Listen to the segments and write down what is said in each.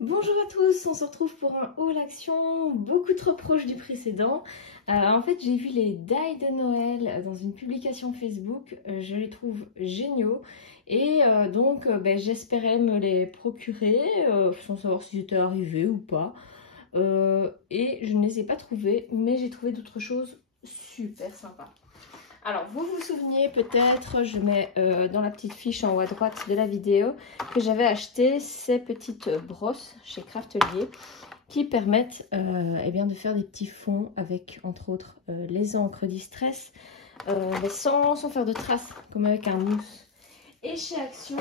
Bonjour à tous, on se retrouve pour un haul action beaucoup trop proche du précédent. En fait, j'ai vu les die de Noël dans une publication Facebook, je les trouve géniaux et j'espérais me les procurer sans savoir si c'était arrivé ou pas. Et je ne les ai pas trouvés, mais j'ai trouvé d'autres choses super sympas. Alors, vous vous souvenez peut-être, je mets dans la petite fiche en haut à droite de la vidéo, que j'avais acheté ces petites brosses chez Craftelier qui permettent de faire des petits fonds avec, entre autres, les encres Distress, mais sans faire de traces, comme avec un mousse. Et chez Action,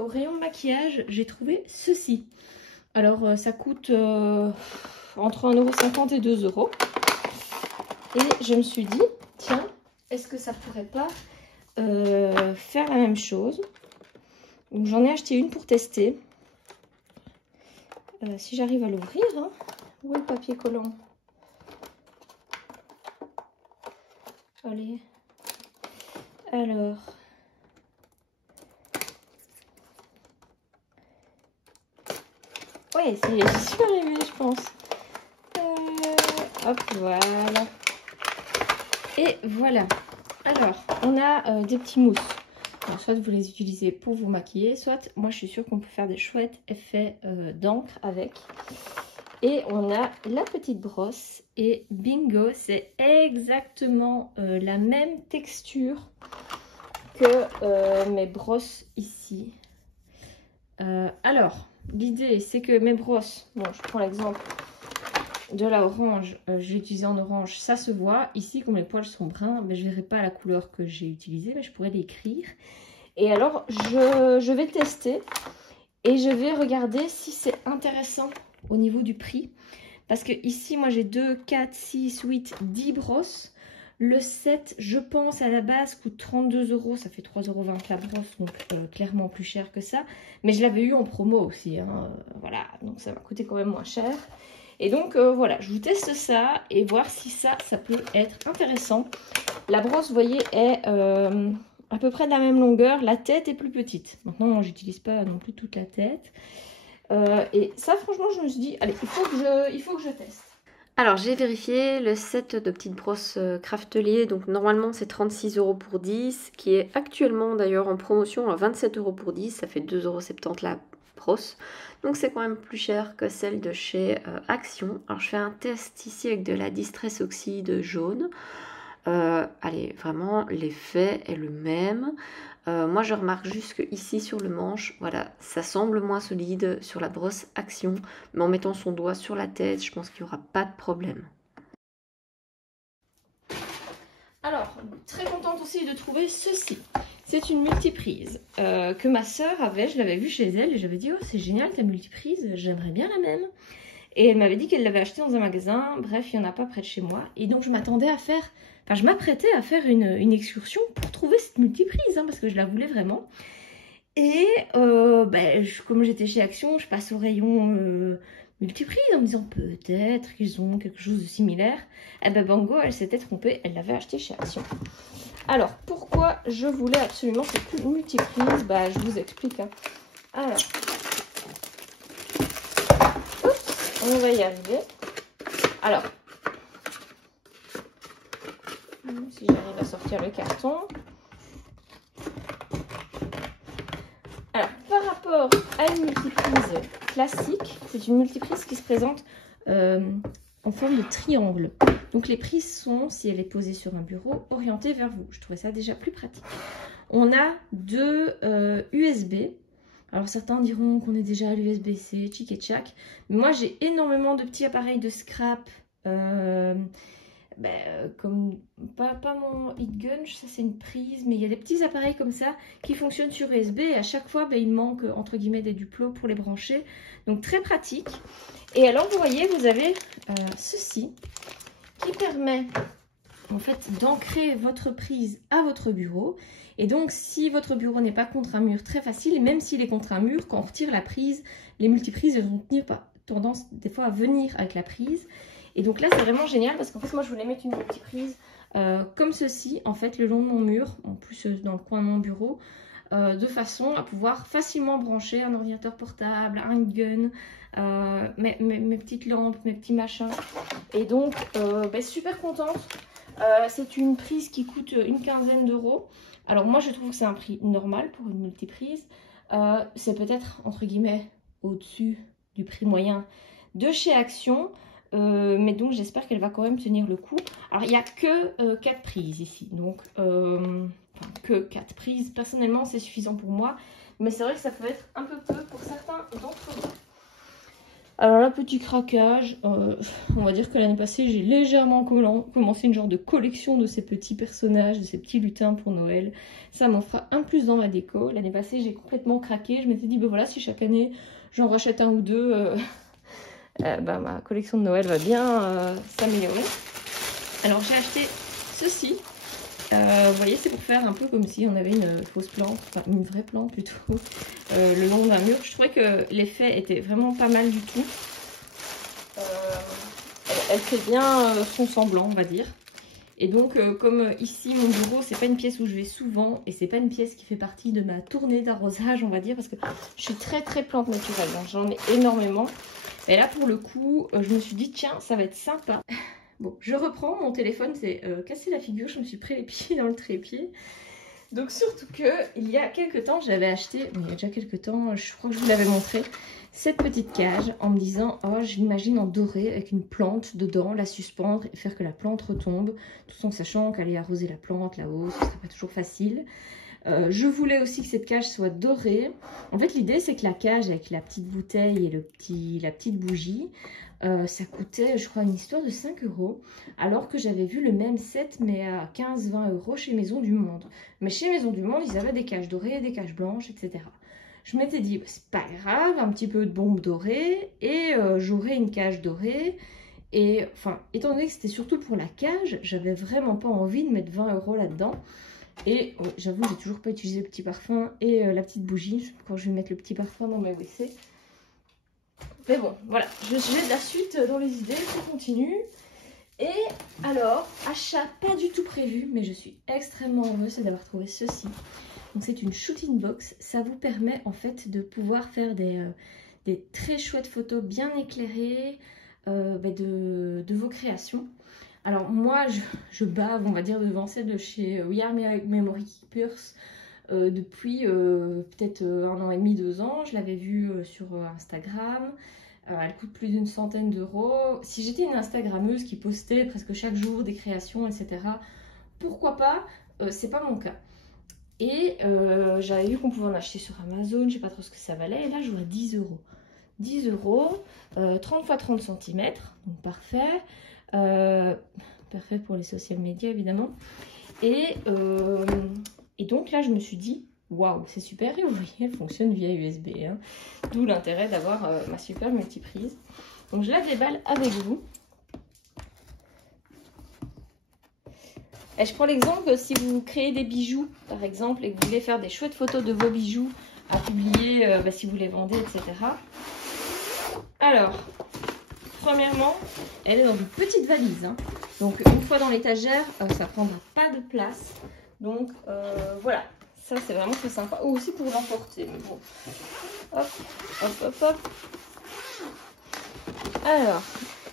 au rayon de maquillage, j'ai trouvé ceci. Alors, ça coûte entre 1,50 € et 2 €. Et je me suis dit, tiens, est-ce que ça pourrait pas faire la même chose? Donc j'en ai acheté une pour tester. Si j'arrive à l'ouvrir, hein. Où est le papier collant? Allez. Alors. Ouais, j'y suis arrivée, je pense. Hop, voilà. Et voilà. Alors, on a des petits mousses. Alors, soit vous les utilisez pour vous maquiller, soit moi je suis sûre qu'on peut faire des chouettes effets d'encre avec. Et on a la petite brosse et bingo, c'est exactement la même texture que mes brosses ici. Alors, l'idée c'est que mes brosses, bon je prends l'exemple de la orange, j'ai utilisé en orange, ça se voit. Ici, comme les poils sont bruns, je ne verrai pas la couleur que j'ai utilisée, mais je pourrais l'écrire. Et alors, je vais tester et je vais regarder si c'est intéressant au niveau du prix. Parce que ici, moi, j'ai 2, 4, 6, 8, 10 brosses. Le set, je pense, à la base, coûte 32 €. Ça fait 3,20 € la brosse, donc clairement plus cher que ça. Mais je l'avais eu en promo aussi, hein, voilà, donc ça va coûter quand même moins cher. Et donc voilà, je vous teste ça et voir si ça peut être intéressant. La brosse, vous voyez, est à peu près de la même longueur. La tête est plus petite. Maintenant, moi, j'utilise pas non plus toute la tête. Et ça, franchement, je me suis dit, allez, il faut que je teste. Alors j'ai vérifié le set de petites brosses Craftelier, donc normalement c'est 36 € pour 10, qui est actuellement d'ailleurs en promotion à 27 € pour 10, ça fait 2,70 € la brosse, donc c'est quand même plus cher que celle de chez Action. Alors je fais un test ici avec de la Distress Oxyde jaune. Allez, vraiment l'effet est le même. Moi je remarque juste que ici sur le manche, voilà, ça semble moins solide sur la brosse Action, mais en mettant son doigt sur la tête, je pense qu'il n'y aura pas de problème. Alors, très contente aussi de trouver ceci. C'est une multiprise que ma soeur avait, je l'avais vue chez elle et j'avais dit, oh c'est génial ta multiprise, j'aimerais bien la même. Et elle m'avait dit qu'elle l'avait achetée dans un magasin, bref, il n'y en a pas près de chez moi. Et donc je m'attendais à faire, je m'apprêtais à faire une excursion pour trouver cette multiprise, hein, parce que je la voulais vraiment. Et comme j'étais chez Action, je passe au rayon multiprise en me disant peut-être qu'ils ont quelque chose de similaire. Et ben bango, elle s'était trompée, elle l'avait acheté chez Action. Alors, pourquoi je voulais absolument cette multiprise? Je vous explique. Hein. Alors, on va y arriver. Alors, si j'arrive à sortir le carton. Alors, par rapport à une multiprise classique, c'est une multiprise qui se présente en forme de triangle. Donc les prises sont, si elle est posée sur un bureau, orientées vers vous. Je trouvais ça déjà plus pratique. On a deux USB. Alors certains diront qu'on est déjà à l'USB-C, tchic et tchac. Mais moi j'ai énormément de petits appareils de scrap. Comme pas mon HeatGun, ça c'est une prise, mais il y a des petits appareils comme ça qui fonctionnent sur USB et à chaque fois il manque entre guillemets des duplos pour les brancher, donc très pratique. Et alors vous voyez, vous avez ceci qui permet en fait d'ancrer votre prise à votre bureau. Et donc si votre bureau n'est pas contre un mur, très facile, et même s'il est contre un mur, quand on retire la prise, les multiprises elles ont tendance des fois à venir avec la prise. Et donc là c'est vraiment génial parce qu'en fait moi je voulais mettre une multiprise comme ceci en fait le long de mon mur, en plus dans le coin de mon bureau, de façon à pouvoir facilement brancher un ordinateur portable, un gun, mes petites lampes, mes petits machins. Et donc, super contente. C'est une prise qui coûte une quinzaine d'euros. Alors moi, je trouve que c'est un prix normal pour une multiprise. C'est peut-être, entre guillemets, au-dessus du prix moyen de chez Action. Mais donc, j'espère qu'elle va quand même tenir le coup. Alors, il n'y a que 4 prises ici. Donc, que 4 prises. Personnellement, c'est suffisant pour moi. Mais c'est vrai que ça peut être un peu peu pour certains d'entre vous. Alors là, petit craquage, on va dire que l'année passée, j'ai légèrement commencé une genre de collection de ces petits personnages, de ces petits lutins pour Noël. Ça m'en fera un plus dans ma déco. L'année passée, j'ai complètement craqué. Je m'étais dit, ben voilà, si chaque année, j'en rachète un ou deux, ma collection de Noël va bien s'améliorer. Alors j'ai acheté ceci. Vous voyez, c'est pour faire un peu comme si on avait une fausse plante, enfin une vraie plante plutôt, le long d'un mur. Je trouvais que l'effet était vraiment pas mal du tout. Elle fait bien son semblant, on va dire. Et donc, comme ici, mon bureau, c'est pas une pièce où je vais souvent, et c'est pas une pièce qui fait partie de ma tournée d'arrosage, on va dire, parce que je suis très plante naturelle, donc j'en ai énormément. Et là, pour le coup, je me suis dit, tiens, ça va être sympa. Bon, je reprends, mon téléphone s'est cassé la figure, je me suis pris les pieds dans le trépied. Donc surtout que, il y a quelques temps, j'avais acheté, il y a déjà quelques temps, je crois que je vous l'avais montré, cette petite cage en me disant, oh, je l'imagine en doré avec une plante dedans, la suspendre et faire que la plante retombe, tout en sachant qu'aller arroser la plante là-haut, ce serait pas toujours facile. Je voulais aussi que cette cage soit dorée. En fait, l'idée, c'est que la cage avec la petite bouteille et la petite bougie, ça coûtait, je crois, une histoire de 5 €. Alors que j'avais vu le même set, mais à 15-20 € chez Maison du Monde. Mais chez Maison du Monde, ils avaient des cages dorées, des cages blanches, etc. Je m'étais dit, c'est pas grave, un petit peu de bombe dorée, et j'aurai une cage dorée. Et enfin, étant donné que c'était surtout pour la cage, j'avais vraiment pas envie de mettre 20 € là-dedans. Et j'avoue, j'ai toujours pas utilisé le petit parfum et la petite bougie quand je vais mettre le petit parfum dans ma WC. Mais bon, voilà, j'ai de la suite dans les idées, ça continue. Et alors, achat pas du tout prévu, mais je suis extrêmement heureuse d'avoir trouvé ceci. Donc c'est une shooting box, ça vous permet en fait de pouvoir faire des très chouettes photos bien éclairées de vos créations. Alors moi, je bave, on va dire, devant celle de chez We Are Memory Keepers depuis peut-être 1 an et demi, 2 ans. Je l'avais vue sur Instagram. Elle coûte plus d'une centaine d'euros. Si j'étais une Instagrammeuse qui postait presque chaque jour des créations, etc., pourquoi pas, c'est pas mon cas. Et j'avais vu qu'on pouvait en acheter sur Amazon, je sais pas trop ce que ça valait, et là je vois 10 €. 10 €, 30 x 30 cm, donc parfait. Parfait pour les social media évidemment. Et donc là je me suis dit waouh, c'est super. Et vous voyez, elle fonctionne via USB, hein. D'où l'intérêt d'avoir ma super multiprise. Donc je la déballe avec vous. Et je prends l'exemple, si vous créez des bijoux par exemple et que vous voulez faire des chouettes photos de vos bijoux à publier si vous les vendez, etc. Alors, premièrement, elle est dans une petite valise, hein. Donc une fois dans l'étagère, ça prendra pas de place. Donc voilà, ça c'est vraiment très sympa. Ou aussi pour l'emporter, mais bon. Hop, hop, hop, hop. Alors,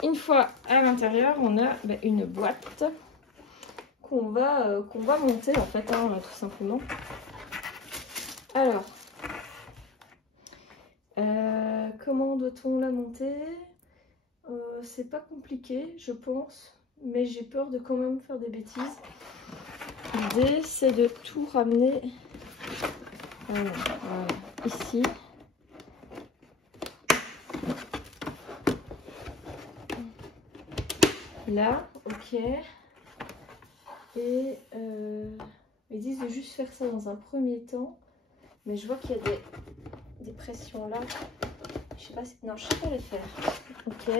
une fois à l'intérieur, on a une boîte qu'on va monter en fait, hein, tout simplement. Alors, comment doit-on la monter? C'est pas compliqué, je pense, mais j'ai peur de quand même faire des bêtises. L'idée, c'est de tout ramener voilà, ici. Là, ok. Et ils disent de juste faire ça dans un premier temps, mais je vois qu'il y a des pressions là. Je sais pas si... Non, je sais pas les faire. Ok.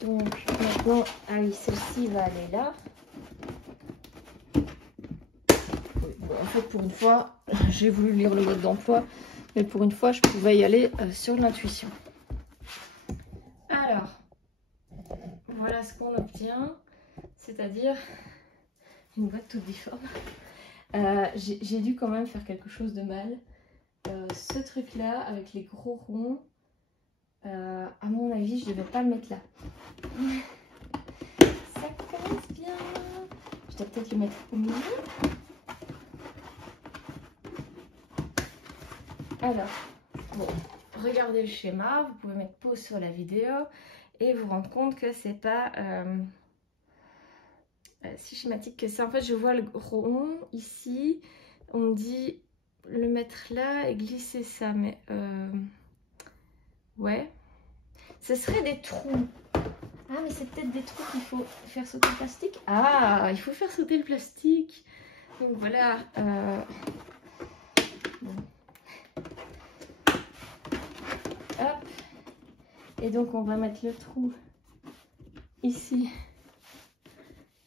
Donc maintenant, ah oui, celle-ci va aller là. Oui, bon, en fait, pour une fois, j'ai voulu lire le mode d'emploi, mais pour une fois, je pouvais y aller sur l'intuition. Alors, voilà ce qu'on obtient, c'est-à-dire une boîte toute difforme. J'ai dû quand même faire quelque chose de mal. Ce truc là avec les gros ronds, à mon avis je devais pas le mettre là. Ça commence bien. Je dois peut-être le mettre au milieu. Alors, bon, regardez le schéma, vous pouvez mettre pause sur la vidéo et vous rendre compte que c'est pas si schématique que ça. En fait, je vois le rond ici, on me dit le mettre là et glisser ça, mais ouais, ce serait des trous. Ah, mais c'est peut-être des trous qu'il faut faire sauter le plastique. Ah, il faut faire sauter le plastique. Donc voilà. Bon. Hop. Et donc on va mettre le trou ici.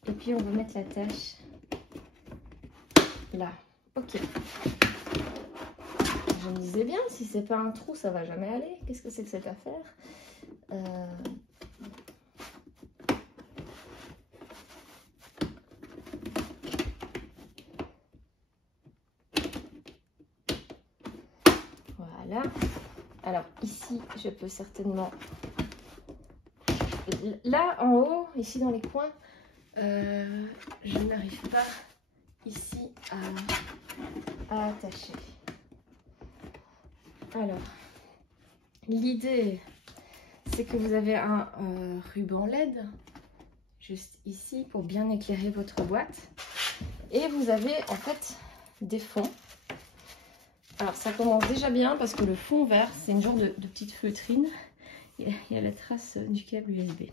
Et puis on va mettre la tâche là. Ok. Je me disais bien, si c'est pas un trou, ça va jamais aller. Qu'est-ce que c'est que cette affaire? Voilà. Alors ici, je peux certainement... Là, en haut, ici dans les coins, je n'arrive pas ici à attacher. Alors, l'idée, c'est que vous avez un ruban LED juste ici pour bien éclairer votre boîte. Et vous avez en fait des fonds. Alors, ça commence déjà bien parce que le fond vert, c'est une genre de petite feutrine. Il y a la trace du câble USB.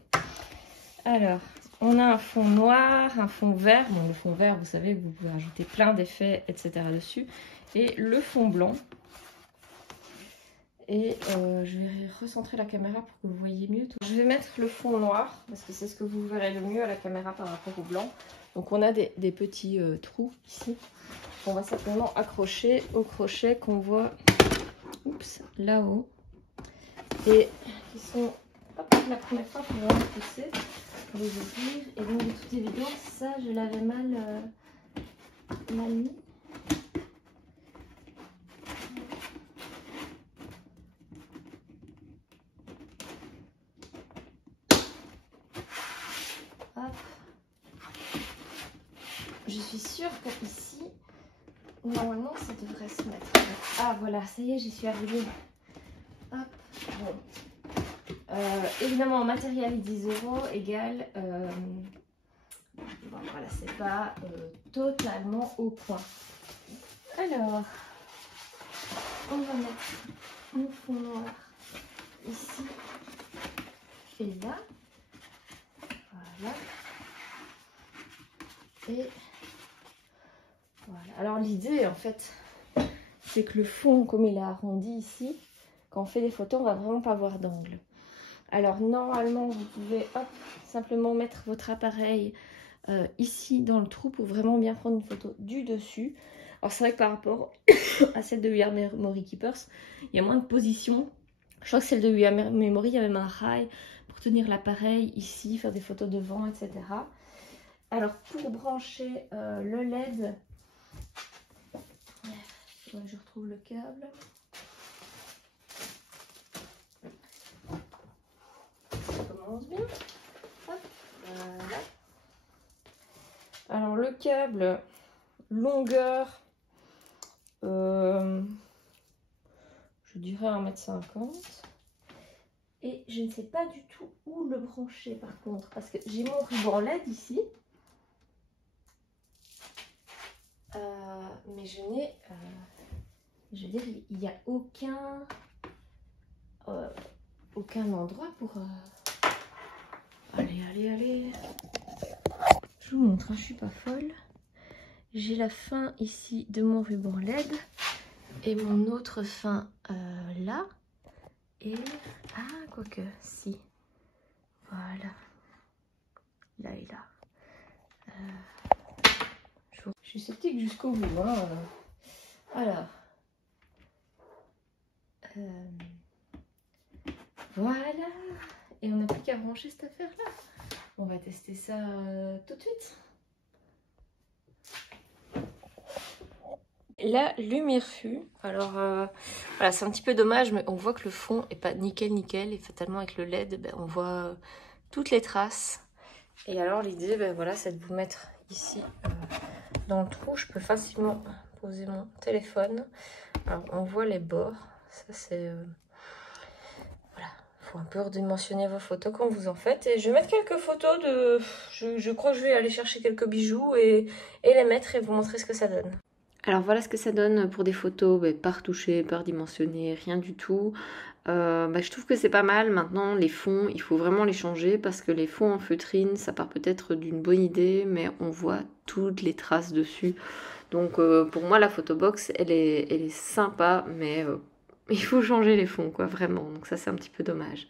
Alors, on a un fond noir, un fond vert. Bon, le fond vert, vous savez, vous pouvez ajouter plein d'effets, etc. dessus. Et le fond blanc. Et je vais recentrer la caméra pour que vous voyez mieux. Je vais mettre le fond noir parce que c'est ce que vous verrez le mieux à la caméra par rapport au blanc. Donc on a des petits trous ici qu'on va certainement accrocher au crochet qu'on voit là-haut. Et qui sont la première fois qu'on va pousser, les ouvrir. Et donc de toute évidence, ça je l'avais mal mis. Hop. Je suis sûre qu'ici, normalement, ça devrait se mettre. Ah voilà, ça y est, j'y suis arrivée. Hop. Bon. Évidemment, matériel 10 € égale. Bon, voilà, c'est pas totalement au point. Alors, on va mettre mon fond noir ici et là. Voilà. Et voilà. Alors l'idée en fait, c'est que le fond, comme il est arrondi ici, quand on fait des photos, on va vraiment pas avoir d'angle. Alors normalement, vous pouvez hop, simplement mettre votre appareil ici dans le trou pour vraiment bien prendre une photo du dessus. Alors c'est vrai que par rapport à celle de We Are Memory Keepers, il y a moins de positions. Je crois que celle de We Are Memory, il y a même un rail pour tenir l'appareil ici, faire des photos devant, etc. Alors pour brancher le LED, je retrouve le câble. Ça commence bien. Hop, voilà. Alors le câble, longueur, je dirais 1,50 m. Et je ne sais pas du tout où le brancher par contre, parce que j'ai mon ruban LED ici. Mais je n'ai, je veux dire, il n'y a aucun endroit pour... Allez. Je vous montre, hein, je suis pas folle. J'ai la fin ici de mon ruban LED et mon autre fin là. Et... Ah, quoique, si. Voilà. Là et là. Je suis sceptique jusqu'au bout. Hein. Alors. Voilà. Et on n'a plus qu'à brancher cette affaire-là. On va tester ça tout de suite. la Lumière-Fu. Alors voilà, c'est un petit peu dommage, mais on voit que le fond est pas nickel nickel, et fatalement avec le LED, ben, on voit toutes les traces. Et alors l'idée, ben, voilà, c'est de vous mettre ici dans le trou. Je peux facilement poser mon téléphone. Alors on voit les bords, ça c'est... voilà, il faut un peu redimensionner vos photos quand vous en faites. Et je vais mettre quelques photos de... Je crois que je vais aller chercher quelques bijoux et les mettre et vous montrer ce que ça donne. Alors voilà ce que ça donne pour des photos pas retouchées, pas redimensionnées, rien du tout. Je trouve que c'est pas mal. Maintenant les fonds, il faut vraiment les changer parce que les fonds en feutrine, ça part peut-être d'une bonne idée, mais on voit toutes les traces dessus. Donc pour moi la photobox elle est sympa, mais il faut changer les fonds quoi, vraiment. Donc ça c'est un petit peu dommage.